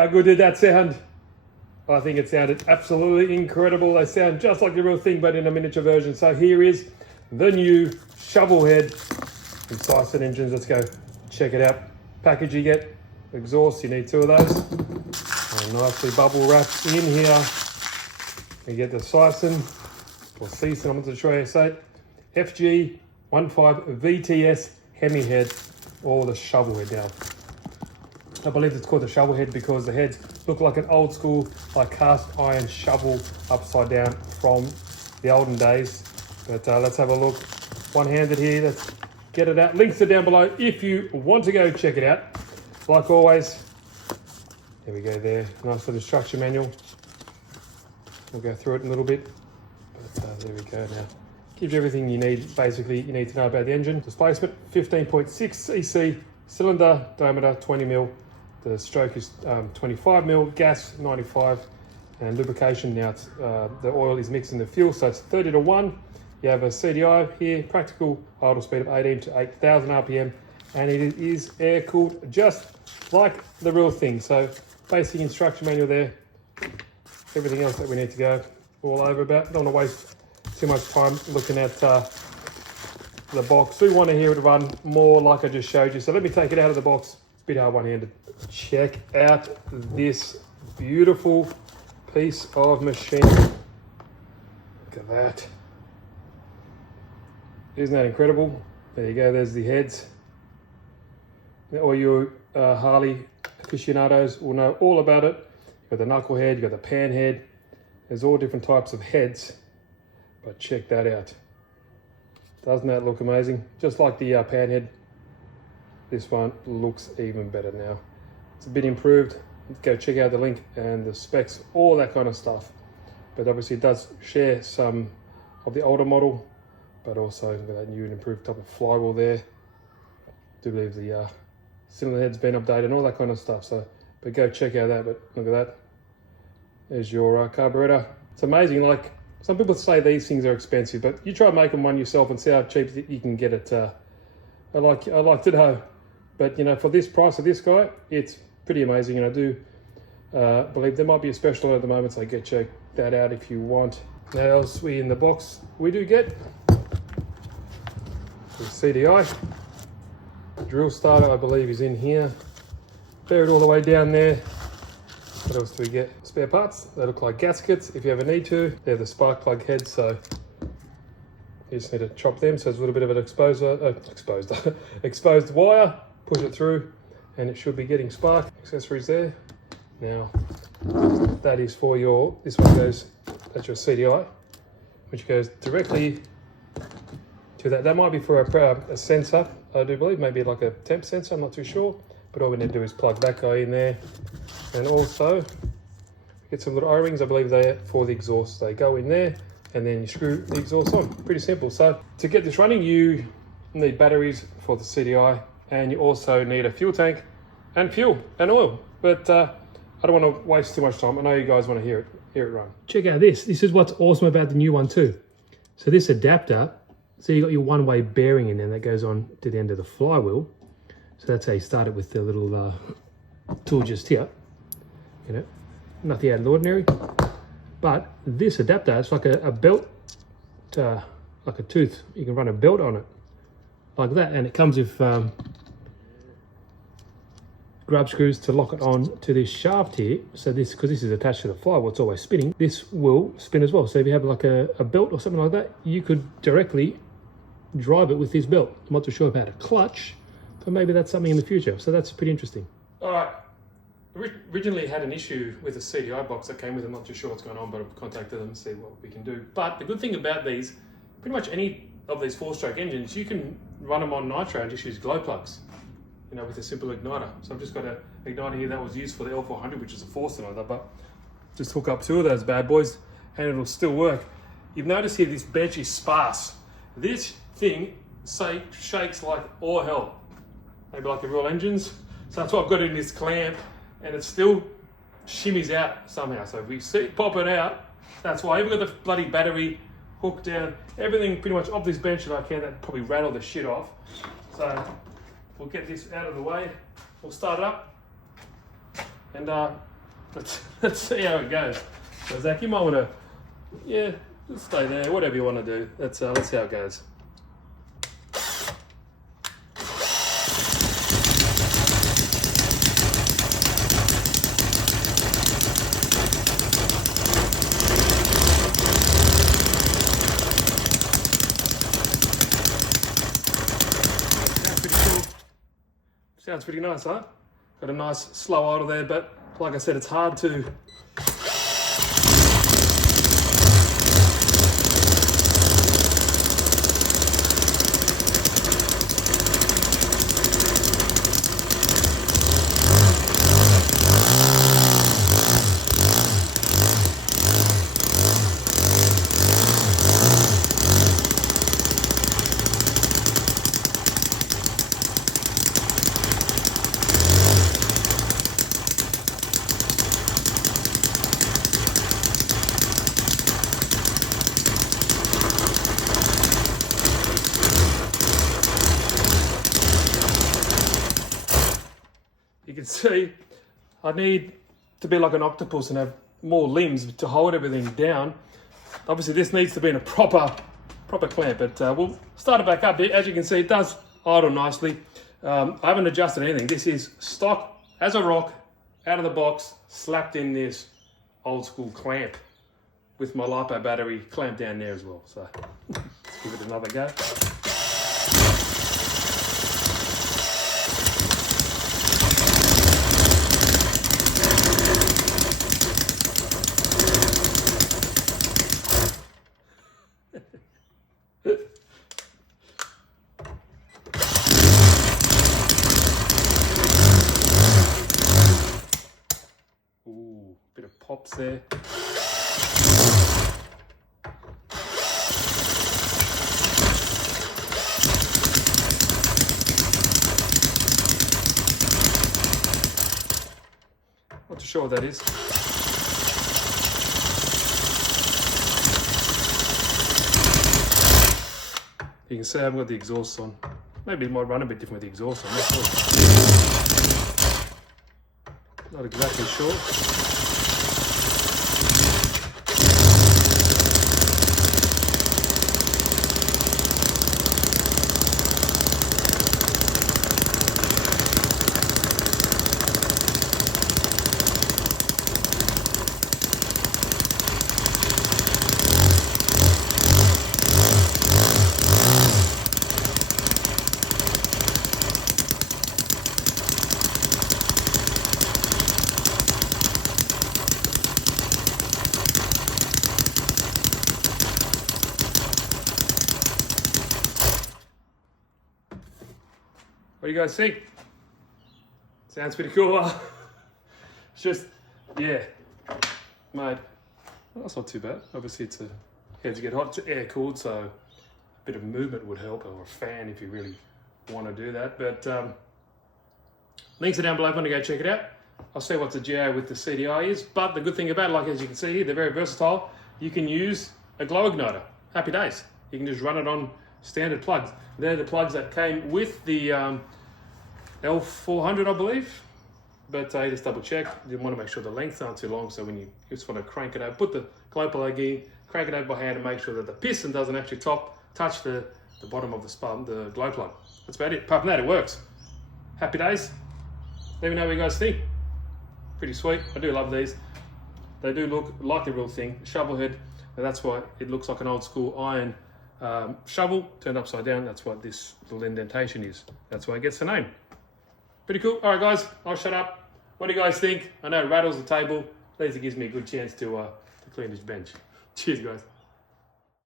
How good did that sound? I think it sounded absolutely incredible. They sound just like the real thing, but in a miniature version. So here is the new Shovelhead from Sison Engines. Let's go check it out. Package you get, exhaust, you need 2 of those. And nicely bubble wrapped in here. You get the Sison, or Season, I'm not sure how you say it, FG15 VTS Hemi head, or the Shovelhead now. I believe it's called the Shovelhead because the heads look like an old school, like cast iron shovel upside down from the olden days. But let's have a look. One-handed here, let's get it out. Links are down below if you want to go check it out. Like always, there we go there. Nice little instruction manual. We'll go through it in a little bit. But there we go now. Gives you everything you need, basically, you need to know about the engine. Displacement, 15.6 cc, cylinder diameter, 20 mil. The stroke is 25 mil, gas 95, and lubrication, now it's, the oil is mixed in the fuel, so it's 30 to 1. You have a CDI here, practical idle speed of 18 to 8,000 RPM, and it is air cooled just like the real thing. So basic instruction manual there, everything else that we need to go all over about. Don't want to waste too much time looking at the box. We want to hear it run more like I just showed you. So let me take it out of the box. It's a bit hard one-handed. Check out this beautiful piece of machine. Look at that. Isn't that incredible? There you go, there's the heads. All you Harley aficionados will know all about it. You've got the knuckle head, you've got the pan head. There's all different types of heads, but check that out. Doesn't that look amazing? Just like the pan head, this one looks even better now. It's a bit improved. Go check out the link and the specs, all that kind of stuff. But obviously it does share some of the older model, but also with that new and improved type of flywheel there. I do believe the cylinder head's been updated and all that kind of stuff. So, but go check out that. But look at that. There's your carburetor. It's amazing. Like some people say these things are expensive, but you try making one yourself and see how cheap you can get it. I like to know. But you know, for this price of this guy, it's pretty amazing. And I do believe there might be a special at the moment, so go check that out if you want. Now else we in the box we do get the CDI. The drill starter I believe is in here. Buried all the way down there. What else do we get? Spare parts. They look like gaskets if you ever need to. They're the spark plug heads, so you just need to chop them. So there's a little bit of an exposed wire. Push it through and it should be getting spark. Accessories there. Now that is for your, this one goes, that's your CDI, which goes directly to that. That might be for a sensor, I do believe, maybe like a temp sensor, I'm not too sure. But all we need to do is plug that guy in there. And also get some little O-rings, I believe they're for the exhaust. They go in there and then you screw the exhaust on. Pretty simple. So to get this running, you need batteries for the CDI, and you also need a fuel tank and fuel and oil. But I don't want to waste too much time. I know you guys want to hear it run. Check out this. This is what's awesome about the new one too. So this adapter, so you got your one-way bearing in there that goes on to the end of the flywheel. So that's how you start it with the little tool just here. You know, nothing out of the ordinary. But this adapter, it's like a belt, like a tooth. You can run a belt on it like that, and it comes with grub screws to lock it on to this shaft here. So this, because this is attached to the flywheel, it's always spinning. This will spin as well. So if you have like a belt or something like that, you could directly drive it with this belt. I'm not too sure about a clutch, but maybe that's something in the future. So that's pretty interesting. All right. Originally had an issue with a CDI box that came with it. I'm not too sure what's going on, but I've contacted them and see what we can do. But the good thing about these, pretty much any of these 4-stroke engines, you can run them on nitro and just use glow plugs, you know, with a simple igniter. So I've just got an igniter here that was used for the L400, which is a 4-cylinder, but just hook up 2 of those bad boys and it'll still work. You've noticed here this bench is sparse. This thing shakes like all hell, maybe like the real engines. So that's why I've got it in this clamp, and it still shimmies out somehow. So if we see it popping out, that's why. I even got the bloody battery hooked down, everything pretty much off this bench that I can. That probably rattle the shit off. So we'll get this out of the way. We'll start it up, and let's see how it goes. So Zach, you might want to, yeah, just stay there, whatever you want to do. Let's see how it goes. Sounds pretty nice, huh? Got a nice slow idle there, but like I said, it's hard to you can see I need to be like an octopus and have more limbs to hold everything down. Obviously this needs to be in a proper clamp, but we'll start it back up. As you can see, it does idle nicely. I haven't adjusted anything. This is stock as a rock, out of the box, slapped in this old school clamp with my LiPo battery clamped down there as well. So let's give it another go. Ooh, bit of pops there. Not too sure what that is. You can see I haven't got the exhaust on. Maybe it might run a bit different with the exhaust on, not sure. Not exactly sure. What do you guys think? Sounds pretty cool, huh? It's just, yeah, mate, well, that's not too bad. Obviously it's heads get hot, it's air cooled, so a bit of movement would help, or a fan if you really want to do that. But links are down below if you want to go check it out. I'll see what the GA with the CDI is, but the good thing about it, like as you can see here, they're very versatile. You can use a glow igniter. Happy days. You can just run it on standard plugs. They're the plugs that came with the L400, I believe. But you just double check. You want to make sure the lengths aren't too long, so when you just want to crank it out, put the glow plug in, crank it out by hand and make sure that the piston doesn't actually touch the bottom of the glow plug. That's about it. Apart from that, it works. Happy days. Let me know what you guys think. Pretty sweet. I do love these. They do look like the real thing. Shovelhead, and that's why it looks like an old school iron shovel turned upside down. That's what this little indentation is. That's why it gets the name. Pretty cool. All right, guys, I'll shut up. What do you guys think? I know it rattles the table. At least it gives me a good chance to clean this bench. Cheers, guys.